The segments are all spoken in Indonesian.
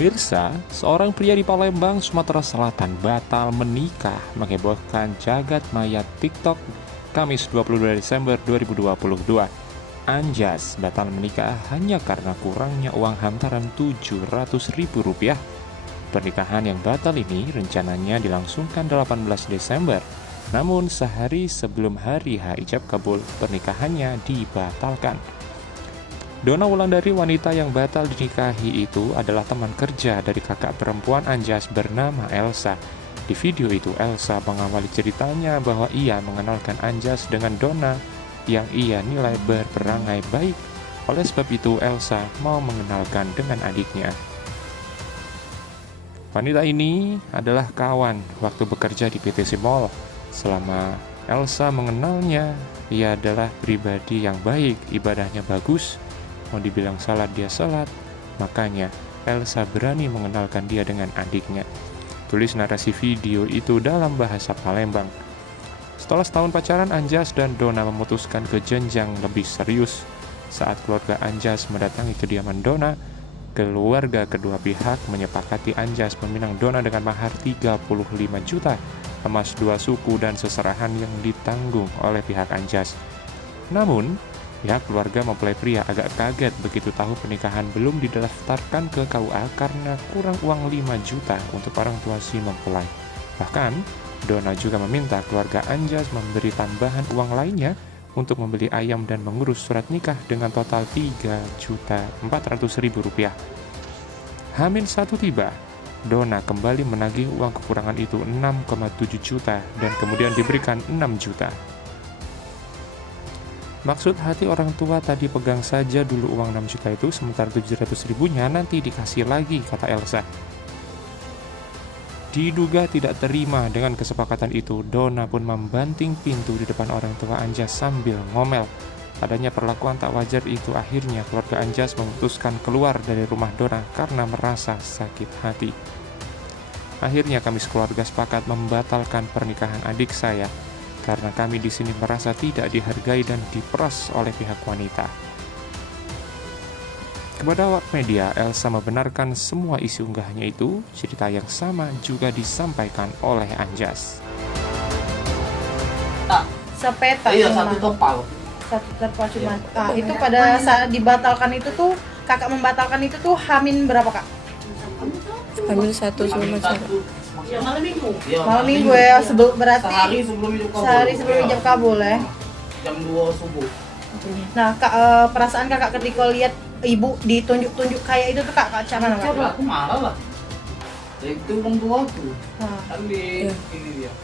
Pemirsa, seorang pria di Palembang, Sumatera Selatan batal menikah menghebohkan jagat maya TikTok Kamis 22 Desember 2022. Anjas batal menikah hanya karena kurangnya uang hantaran Rp700.000. Pernikahan yang batal ini rencananya dilangsungkan 18 Desember. Namun sehari sebelum hari H ijab kabul, pernikahannya dibatalkan. Donna Wulandari, wanita yang batal dinikahi itu adalah teman kerja dari kakak perempuan Anjas bernama Elsa. Di video itu, Elsa mengawali ceritanya bahwa ia mengenalkan Anjas dengan Donna yang ia nilai berperangai baik. Oleh sebab itu, Elsa mau mengenalkan dengan adiknya. Wanita ini adalah kawan waktu bekerja di PTC Mall. Selama Elsa mengenalnya, ia adalah pribadi yang baik, ibadahnya bagus. Mau dibilang salat, dia salat. Makanya Elsa berani mengenalkan dia dengan adiknya. Tulis narasi video itu dalam bahasa Palembang. Setelah setahun pacaran, Anjas dan Donna memutuskan ke jenjang lebih serius. Saat keluarga Anjas mendatangi kediaman Donna, keluarga kedua pihak menyepakati Anjas meminang Donna dengan mahar 35 juta, emas 2 suku dan seserahan yang ditanggung oleh pihak Anjas. Namun, pihak keluarga mempelai pria agak kaget begitu tahu pernikahan belum didaftarkan ke KUA karena kurang uang 5 juta untuk orang tua si mempelai. Bahkan, Donna juga meminta keluarga Anjas memberi tambahan uang lainnya untuk membeli ayam dan mengurus surat nikah dengan total Rp3.400.000. H-1 tiba, Donna kembali menagih uang kekurangan itu 6,7 juta dan kemudian diberikan 6 juta. Maksud hati orang tua tadi pegang saja dulu uang 6 juta itu, sementara 700.000-nya nanti dikasih lagi, kata Elsa. Diduga tidak terima dengan kesepakatan itu, Donna pun membanting pintu di depan orang tua Anjas sambil ngomel. Adanya perlakuan tak wajar itu akhirnya keluarga Anjas memutuskan keluar dari rumah Donna karena merasa sakit hati. Akhirnya kami sekeluarga sepakat membatalkan pernikahan adik saya karena kami di sini merasa tidak dihargai dan diperas oleh pihak wanita. Kepada awak media, Elsa membenarkan semua isi unggahnya itu. Cerita yang sama juga disampaikan oleh Anjas. Sepeta Iya, cuma. satu terpal Cuma. Nah, itu pada saat dibatalkan itu tuh, kakak membatalkan itu tuh Hamin berapa, Kak? Hamil 1 sebelum acara. Ya, malam minggu. Ya, Malam minggu ya, berarti sehari sebelum ijab kabul. sehari sebelum ijab kabul ya. Jam 2 subuh. Nah, Kak, perasaan kakak ketika lihat ibu ditunjuk-tunjuk kayak itu tuh kak cara Coba Kak? aku marah lah. Itu orang tua aku. Nah, Tapi Iya. ini dia.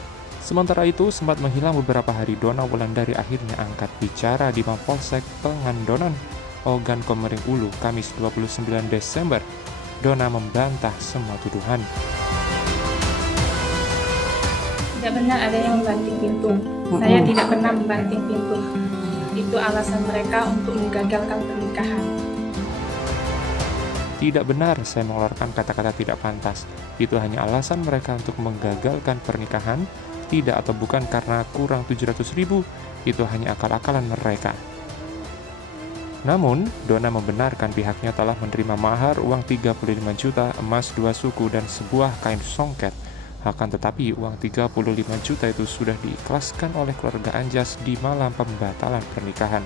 Sementara itu, sempat menghilang beberapa hari, Donna Wulandari akhirnya angkat bicara di Mapolsek Pengandonan, Ogan Komering Ulu, Kamis 29 Desember. Donna membantah semua tuduhan. Tidak benar ada yang membanting pintu. Saya tidak pernah membanting pintu. Itu alasan mereka untuk menggagalkan pernikahan. Tidak benar saya mengeluarkan kata-kata tidak pantas. Itu hanya alasan mereka untuk menggagalkan pernikahan, tidak atau bukan karena kurang 700.000, itu hanya akal-akalan mereka. Namun, Donna membenarkan pihaknya telah menerima mahar uang 35 juta, emas 2 suku, dan sebuah kain songket. Akan tetapi, uang 35 juta itu sudah diikhlaskan oleh keluarga Anjas di malam pembatalan pernikahan.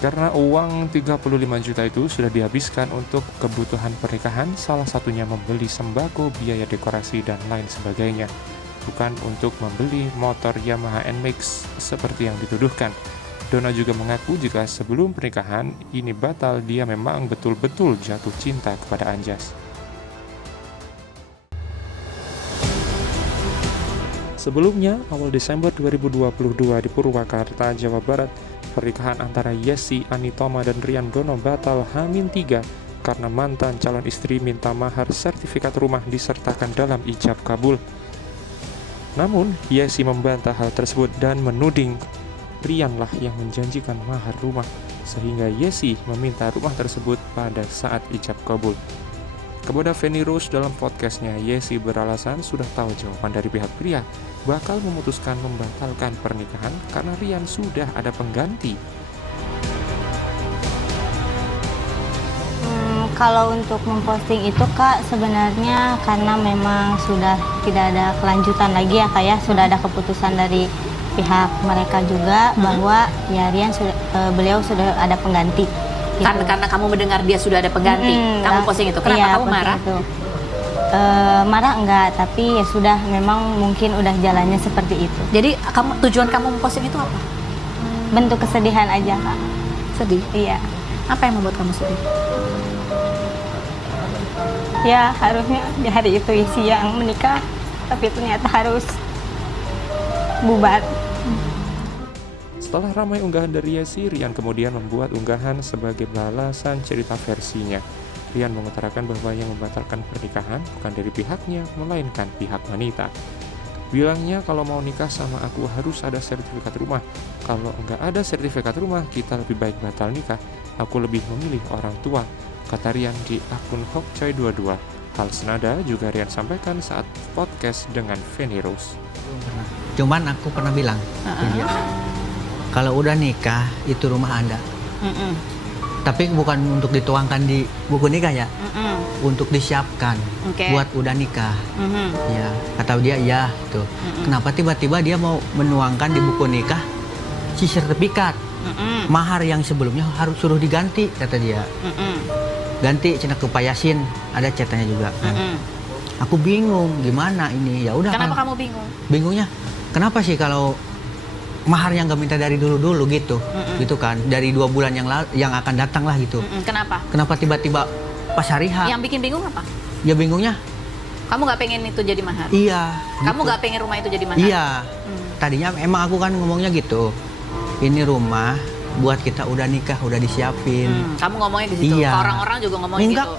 Karena uang 35 juta itu sudah dihabiskan untuk kebutuhan pernikahan, salah satunya membeli sembako, biaya dekorasi, dan lain sebagainya. Bukan untuk membeli motor Yamaha NMAX seperti yang dituduhkan. Donna juga mengaku jika sebelum pernikahan ini batal, dia memang betul-betul jatuh cinta kepada Anjas. Sebelumnya, awal Desember 2022 di Purwakarta, Jawa Barat, pernikahan antara Yesi Anitoma dan Rian Dono batal H-3 karena mantan calon istri minta mahar sertifikat rumah disertakan dalam ijab kabul. Namun, Yesi membantah hal tersebut dan menuding Rianlah yang menjanjikan mahar rumah, sehingga Yesi meminta rumah tersebut pada saat ijab kabul. Kepada Feni Rose dalam podcastnya, Yesi beralasan sudah tahu jawaban dari pihak pria, bakal memutuskan membatalkan pernikahan karena Rian sudah ada pengganti. Kalau untuk memposting itu Kak, sebenarnya karena memang sudah tidak ada kelanjutan lagi ya Kak ya, sudah ada keputusan dari pihak mereka juga bahwa ya Rian sudah beliau sudah ada pengganti. Gitu. Karena kamu mendengar dia sudah ada pengganti, kamu posting itu. Kenapa iya, kamu marah? Itu. Marah enggak, tapi ya sudah memang mungkin udah jalannya seperti itu. Jadi tujuan kamu memposting itu apa? Bentuk kesedihan aja Kak. Sedih. Iya. Apa yang membuat kamu sedih? Ya harusnya di hari itu isi yang menikah, tapi ternyata harus bubar. Setelah ramai unggahan dari Yesi, Rian kemudian membuat unggahan sebagai balasan cerita versinya. Rian mengutarakan bahwa yang membatalkan pernikahan bukan dari pihaknya, melainkan pihak wanita. Bilangnya kalau mau nikah sama aku harus ada sertifikat rumah. Kalau nggak ada sertifikat rumah, kita lebih baik batal nikah. Aku lebih memilih orang tua, kata Rian di akun Hokcoy22. Hal senada juga Rian sampaikan saat podcast dengan Feni Rose. Cuman aku pernah bilang ke dia, kalau udah nikah itu rumah Anda. Tapi bukan untuk dituangkan di buku nikah ya, untuk disiapkan buat udah nikah. Ya, kata dia ya itu. Kenapa tiba-tiba dia mau menuangkan di buku nikah si sertifikat mahar yang sebelumnya harus suruh diganti, kata dia. Ganti cina kepayasin, ada chatanya juga kan. Aku bingung gimana ini, ya udah. Kenapa kan. kamu bingung? Bingungnya kenapa sih kalau mahar yang gak minta dari dulu gitu, gitu kan, dari 2 bulan yang akan datang lah gitu. Kenapa? Kenapa tiba-tiba pas hari H? Yang bikin bingung apa? Ya bingungnya. Kamu nggak pengen itu jadi mahar? Iya. Kamu gitu. nggak pengen rumah itu jadi mahar? Iya. Tadinya emang aku kan ngomongnya gitu. Ini rumah buat kita udah nikah, udah disiapin. Kamu ngomongnya di situ. Iya. Orang-orang juga ngomongnya Enggak. gitu.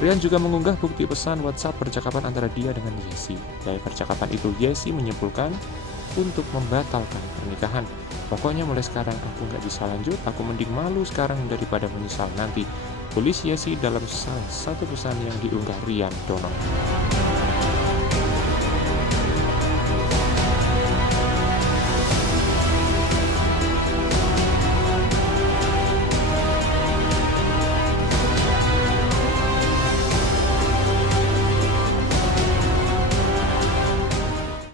Rian juga mengunggah bukti pesan WhatsApp percakapan antara dia dengan Yesi. Dari percakapan itu, Yesi menyimpulkan untuk membatalkan pernikahan. Pokoknya mulai sekarang aku nggak bisa lanjut, aku mending malu sekarang daripada menyesal nanti. Tulis Yesi dalam salah satu pesan yang diunggah Rian Dono.